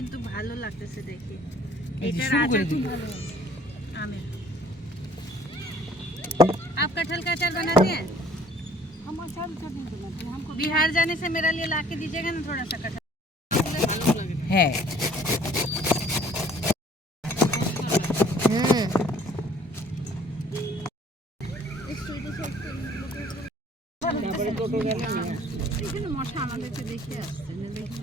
কিন্তু ভালো লাগতেছে দেখে এই যে এটার শুরু করে আচার খুব দিলি। ভালো আমের आप कटहल का अचार बना दिए हम अचार उचार नहीं बनाते हैं हमको बिहार जाने से मेरा लिए ला के दीजिएगा ना थोड़ा सा कटहल হ্যাঁ হুম এখানে মশা আমাদেরকে দেখে আসছে না দেখি